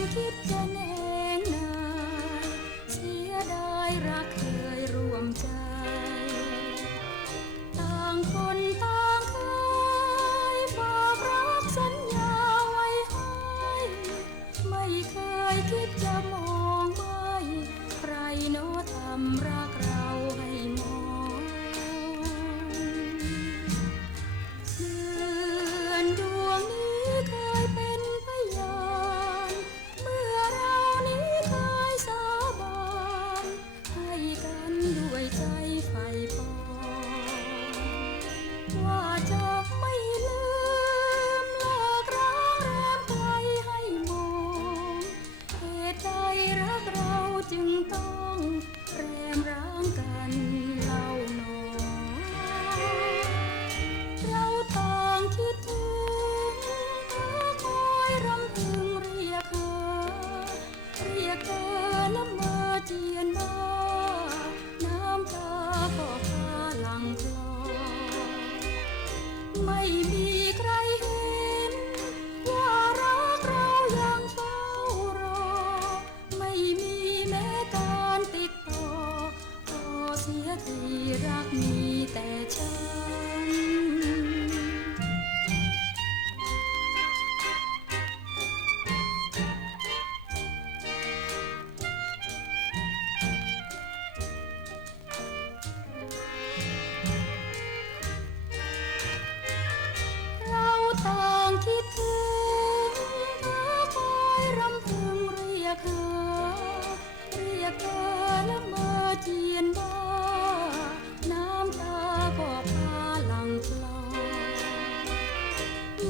ยคิดจะแนงนาเสียดายรักเคยรวมใจ ต่างคนต่างเคยฝากรักสัญญาไว้ให้ไม่เคยคิดจะมองไม่ ใครโน้ทำร้าย ใจรักเราจึงต้องแรมร้างกันเล่านอ รักมี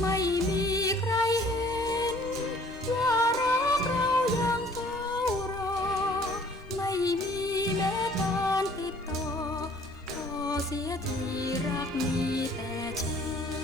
ไม่มีใครเห็น ว่ารักเรายังเฝ้ารอ ไม่มีแม้การติดต่อขอเสียทีรักมีแต่เธอ